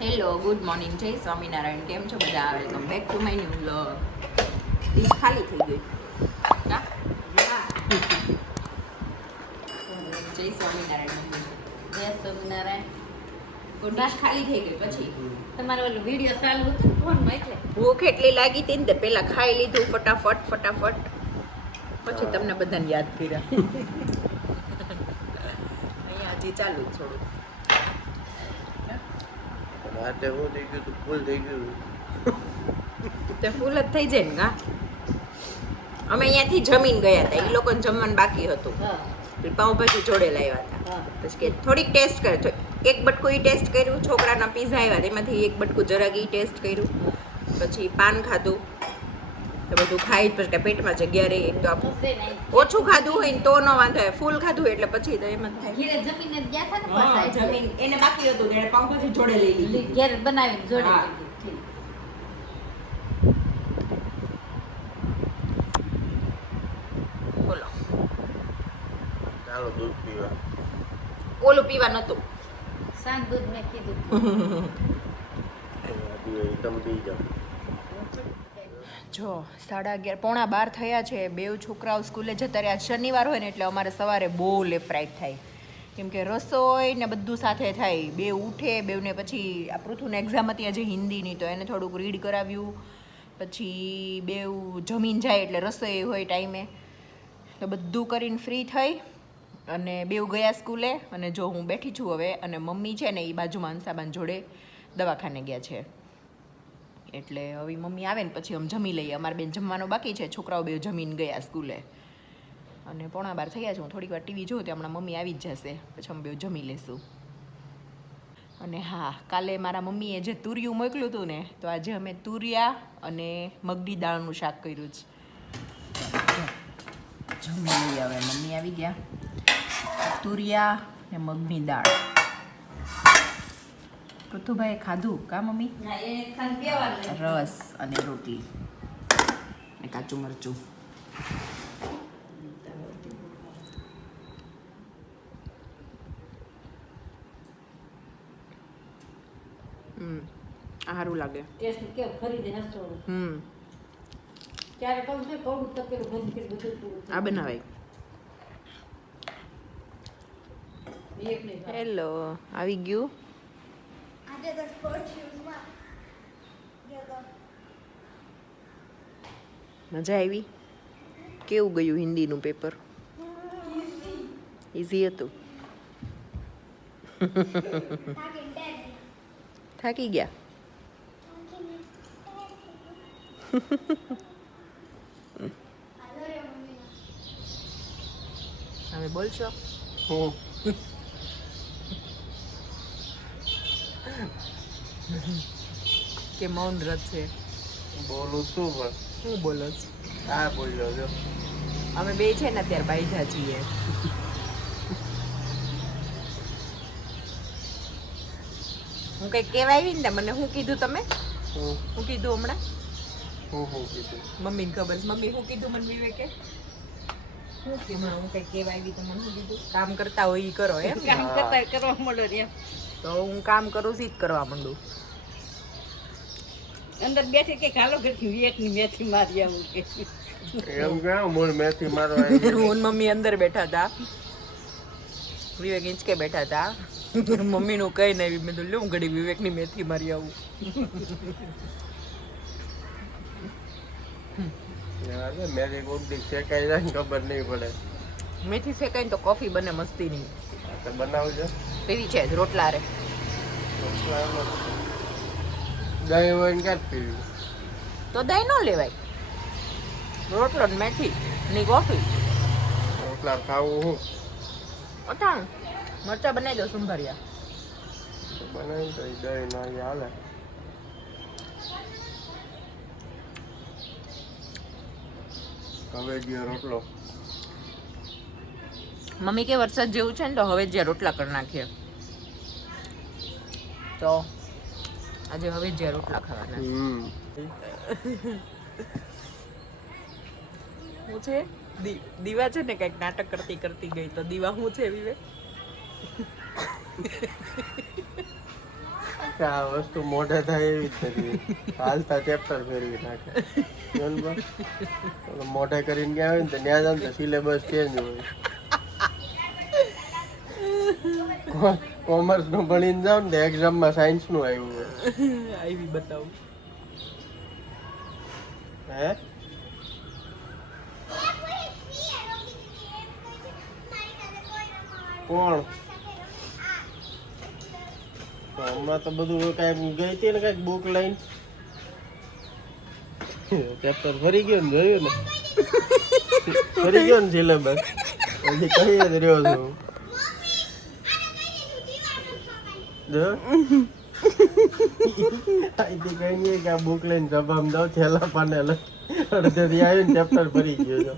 Hello good morning જય સ્વામિનારાયણ. કેમ છો બધા? Welcome back to my new blog dish ખાલી થઈ ગઈ. જય સ્વામિનારાયણ. જય સ્વામિનારાયણ. ડીશ ખાલી થઈ ગઈ પછી. તમારો ઓલો વીડિયો ચાલુ હતો ફોનમાં એટલે. ભૂખ એટલી લાગી હતી ને તે પહેલાં ખાઈ લીધું ફટાફટ ફટાફટ. પછી તમને બધાને યાદ કર્યા. અહીંયા હજી ચાલુ જ રાતે હું થઈ ગયું તું ફૂલ થઈ ગયું. તે ફૂલ જ થઈ જાય ને અમે અહીંયાથી જમીન ગયા હતા એ લોકોને જમવાનું બાકી હતું. હા. પાઉંભાજી જોડે લાવ્યા હતા. પછી કે થોડીક ટેસ્ટ કરે તો એક બટકું એ ટેસ્ટ કર્યું છોકરાના પીઝા આવ્યા એમાંથી એક બટકું જરાક એ ટેસ્ટ કર્યું. પછી પાન ખાધું. તો બધું ખાઈ પછી કે પેટમાં જગ્યા રહે એક તો આપ ઓછું ખાધું હોય ને તો ન વાંધો આવે. ફૂલ ખાધું હોય એટલે પછી તો એમ જ થાય. ઘીરે જમીને ગયા હતા ને જમીન. એને બાકી હતું તેણે પાઉંભાજી જોડે લઈ લીધી. ઘેર બનાવીને જોડે લીધી. બોલો. ચાલો દૂધ પીવા. ઓલું પીવા નતું સાંજ દૂધ મેં કીધું. તમે પી જાઓ. જો, સાડા અગિયાર, પોણા બાર થયા છે. બે છોકરાઓ સ્કૂલે જતા રહ્યા. શનિવાર હોય ને એટલે અમારે સવારે બહુ લેફ્ટ થાય. કેમ કે રસોઈ ને બધું સાથે થાય. બે ઉઠે બેવને પછી આ પૃથુને એક્ઝામ હતી આજે હિન્દીની, તો એને થોડુંક રીડ કરાવ્યું. પછી બેવ જમીન જાય એટલે રસોઈ હોય ટાઈમે તો બધું કરીને ફ્રી થઈ અને બેવ ગયા સ્કૂલે. અને જો હું બેઠી છું હવે, અને મમ્મી છે ને એ બાજુમાં અંસાબાન જોડે દવાખાને ગયા છે. એટલે હવે મમ્મી આવે ને પછી અમે જમી લઈએ. અમારે બેન જમવાનો બાકી છે. છોકરાઓ બે જમીન ગયા સ્કૂલે. અને પોણા બાર થઈ ગયા છે. હું થોડીક વાર ટીવી જોઉં, તો હમણાં મમ્મી આવી જ જશે. પછી અમે બે જમી લેશું અને હા, કાલે મારા મમ્મીએ જે તુરિયું મોકલ્યું હતું ને, તો આજે અમે તુરિયા અને મગડી દાળનું શાક કર્યું છે. જમી લઈએ હવે. મમ્મી આવી ગયા. તુરિયા ને મગની દાળ. પૃથુભાઈ ખાધું? કા મમ્મી? રસ અને રોટલી. કાચું મરચું. સારું લાગે. ટેસ્ટ હસતો હમ. ત્યારે કહું છું કરી બધું આ બનાવાય. હેલો આવી ગયું? તો સ્પોર્ટ શૂઝમાં ગયો મજા આવી કેવું ગયું હિન્દીનું પેપર ઇઝી હતું થાકી ગયા હવે બોલશો હું કે મૌન વ્રત છે? બોલું છું પણ? હું બોલો છું. હા બોલ્યો છો અમે બે છે ને અત્યારે બાઈઠા છીએ. હું કઈ કહેવાય આવી ને મને શું કીધું તમે? હું? કીધું હમણાં? હું હું કીધું. મમ્મીને ખબર છે. મમ્મી શું કીધું મને વિવેકે? શું કે હમણાં હું કઈ કહેવાય આવી તો મને શું કીધું? કામ કરતા હોય એ કરો એમ. કામ કરતા કરવા મળો એમ. તો હું કામ કરું છું જ કરવા માંડું. અંદર બેઠી કે કાલો ઘરથી વિવેકની મેથી મારી આવું કે. એમ ક્યાં મૂળ મેથી મારવા હું મમ્મી અંદર બેઠા હતા. વિવેક ઇંચકે બેઠા હતા. મમ્મીનું કઈ નહીં મેં તો લે ઘડી વિવેકની મેથી મારી આવું. મેરી કોક શેકાઈ જાય ખબર નહીં પડે. મેથી શેકાઈ ને તો કોફી બને મસ્તી નહીં તો બનાવજો. પીવી છે રોટલા રે. દહીં હોય ને ક્યાં પીવી? તો દહીં ન લેવાય. રોટલો ને મેથી ની કોફી. રોટલા ખાવું હું. અટાણ મરચા બનાવી દો સુંભરિયા. બનાવી તો દહીં ના હાલે. હવે ગયો રોટલો. મમ્મી કે વરસાદ જેવું છે ને તો હવે જ્યાં રોટલા કરી નાખીએ. તો આજે હવે જ્યાં રોટલા ખાવાના. હું છે? દીવા છે ને કંઈક નાટક કરતી કરતી ગઈ તો દીવા હું છે વિવે આ વસ્તુ મોઢે થાય એવી જ નથી હાલતા ચેપ્ટર ફેરવી નાખે. મોઢે કરીને ગયા હોય ને ત્યાં જાવ તો સિલેબસ ચેન્જ હોય. કોમર્સનું ભણીને જાવ ને એક્ઝામમાં સાયન્સનું આવ્યું આવી બતાવું. હે? કોણ? હમણાં તો બધું કઈ ગઈ હતી ને કંઈક બુક લઈને. ચેપ્ટર ફરી ગયો ને જોયું ને? ફરી ગયો ને સિલેબસ હજી કહી જ રહ્યો છું જો અહીંથી નહીં કે આ બુક લઈને સભામાં જાઉં, છેલ્લા પાને અડધેથી આવ્યું ને ચેપ્ટર ભરી ગયો છો.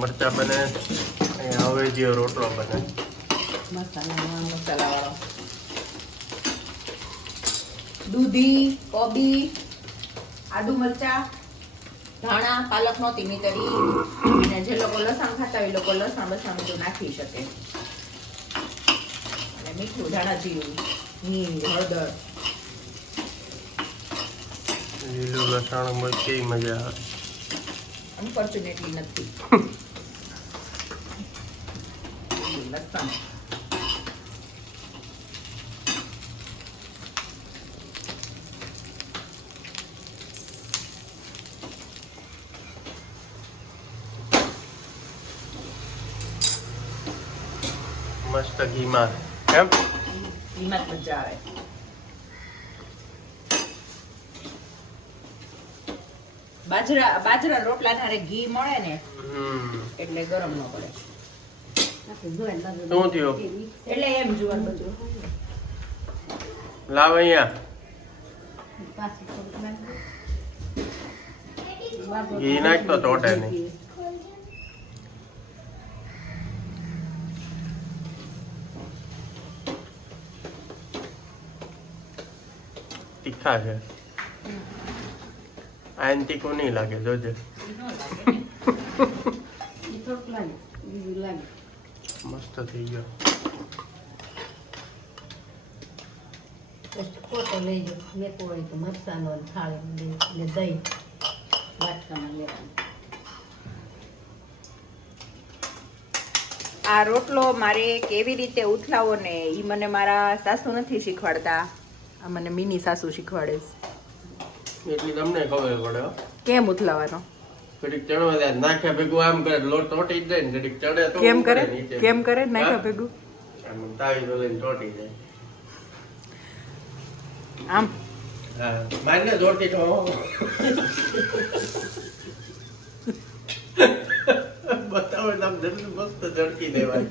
મરચા બને. અવેજીઓ રોટલો બને. મસાલા મસાલાવાળો. દૂધી કોબી આદુ મરચા ધાણા પાલક નો તીમી તરી અને જે લોકો લસણ ખાતા હોય એ લોકો લસણ બસણ બધું નાખી શકે. અને મીઠું ધાણા જીરું હિંગ હળદર. લીલું લસણ હોય મજા આવે. અનફોર્ચ્યુનેટલી નથી લસણ મસ્ત ઘીમાં કેમ ઘીમાં મજા આવે બાજરા બાજરા રોટલા હારે ઘી મળે ને એટલે ગરમ ન પડે. શું થયો? એટલે એમ જુવાર બધું લાવ અહીંયા. ઘી નાખતો તો ચોટે નહીં. તીખા છે. આયન તીખું નહીં લાગે જોજે. મસ્ત થઈ ગયો. ખોટો લઈ જાઓ લેતો હોય તો મરસાનો થાળી ને દહીં. વાટકામાં લેવાનું. આ રોટલો મારે કેવી રીતે ઉથલાવો ને એ મને મારા સાસુ નથી શીખવાડતા. આ મને મિની સાસુ શીખવાડે છે. એટલી તમને ખબર પડે કેમ ઉથલાવાનો? ઘડીક ચડવા નાખે ભેગું આમ કરે લોટ ચોટી જાય ને ઘડીક ચડે તો કેમ કરે? કેમ કરે? નાખે ભેગું? આમ તાવી તો લઈને તોટી જાય. આમ? મારને જોડતી તો બતાવો નામ આમ મસ્ત ઝડકી દેવાય.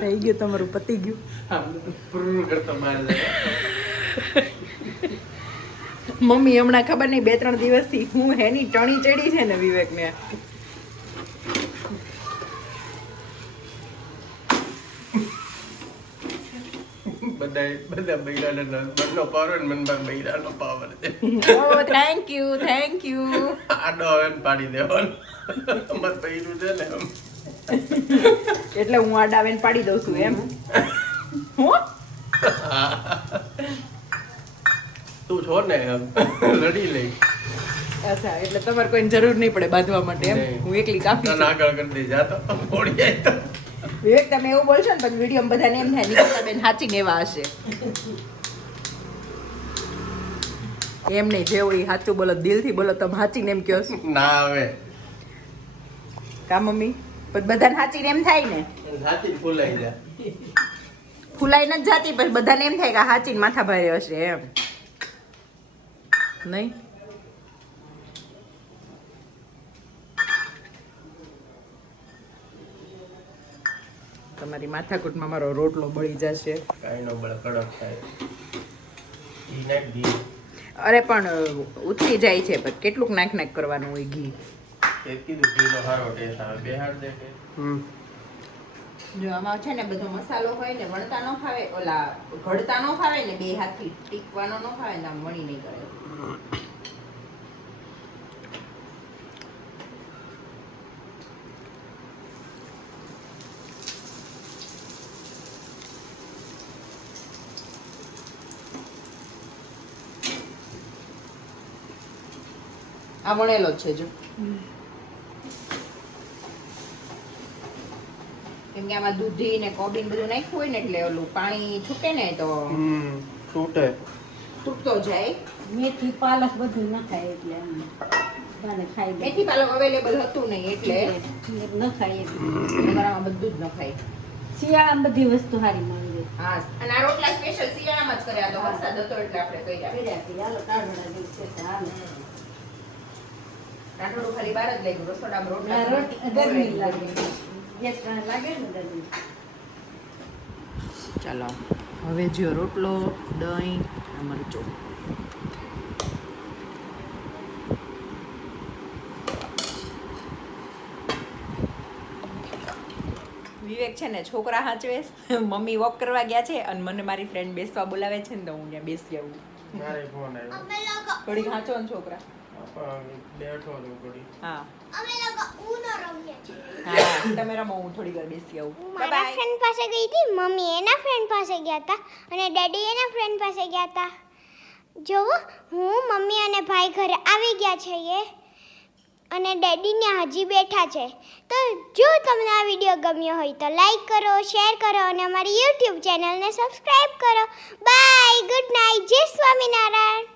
થઈ ગયું તમારું પતી ગયું. આમ પૂરું કરતો મારે મમ્મી હમણાં ખબર નહીં બે ત્રણ દિવસથી હું હેની ટણી ચડી છે ને વિવેકને. બધા બંનો પાવર ને મનમાં બૈરાનો પાવર છે. Oh thank you thank you આડો હવે પાડી દેવાનો. બૈરું છે ને એટલે હું આ ડાવેન પાડી દઉં છું એમ. હું? તું છો ને લડી લઈ અચ્છા એટલે તમારે કોઈ જરૂર નહીં પડે બાંધવા માટે એમ. હું એકલી કાફી ના આગળ કરી દઈ જા તો. પડી જાય તો. વિવેક તમે એવું બોલશો ને પણ વીડિયો બધાને એમ થાય નિકિતા બેન સાચી ને એવા હશે. એમ નહીં જેવું એ સાચું બોલો દિલથી બોલો તમે સાચીને એમ કહો ના આવે. કા મમ્મી? પણ બધાને સાચીને એમ થાય ને? સાચી ફૂલાઈ જાય ફૂલાઈ નથી જાતી પછી બધાને એમ થાય કે આ સાચીને માથા ભારે હશે એમ. નહીં તમારી માથાકૂટમાં મારો રોટલો બળી જશે. અરે પણ ઉતરી જાય છે પણ કેટલુંક નાખ નાખ કરવાનું હોય ઘી. કીધું ઘીનો સારો ટેસ્ટ આવે. બેહાડ દે હમ. જો આમાં છે ને બધો મસાલો હોય ને વણતા ન ફાવે, ઓલા ઘડતા ન ફાવે ને બે હાથથી ટીકવાનો ન ફાવે ને આમ વણી નહીં કરે. આ વણેલો છે જો. કેમ કે આમાં દૂધી ને કોબી બધું નાખ્યું હોય ને એટલે ઓલું પાણી છૂટે ને તો છૂટે. છૂટતો જાય. મેથી પાલક બધું નખાય એટલે ખાઈ મેથી પાલક અવેલેબલ હતું નહીં એટલે. ન ખાય એટલે તમારામાં બધું જ નખાય શિયાળામાં બધી વસ્તુ સારી મળી. હા અને આ રોટલા સ્પેશિયલ શિયાળામાં જ કર્યા તો વરસાદ હતો એટલે આપણે કર્યા. કર્યા હાલો દિવસે રાઠોડું ખાલી બાર જ લાગ્યું રસોડામાં રોટલા ગરમી લાગે. ને ચાલો હવે જો રોટલો દહીં મરચું વિવેક છે ને છોકરા હાચવે મમ્મી વોક કરવા ગયા છે અને મને મારી ફ્રેન્ડ બેસવા બોલાવે છે ને તો હું ત્યાં બેસી આવું મારે ફોન આવ્યો. અમે લોકો થોડીક હાંચો ને છોકરા. બેઠો હા. તમે રમો હું થોડી વાર બેસી આવું. મારા ફ્રેન્ડ પાસે ગઈ હતી મમ્મી એના ફ્રેન્ડ પાસે ગયા હતા અને ડેડી એના ફ્રેન્ડ પાસે ગયા હતા. જોવો હું મમ્મી અને ભાઈ ઘરે આવી ગયા છીએ અને ડેડી ને હજી બેઠા છે. તો જો તમને આ વીડિયો ગમ્યો હોય તો લાઈક કરો શેર કરો અને અમારી યુટ્યુબ ચેનલને સબસ્ક્રાઈબ કરો. બાય ગુડ નાઇટ જય સ્વામિનારાયણ.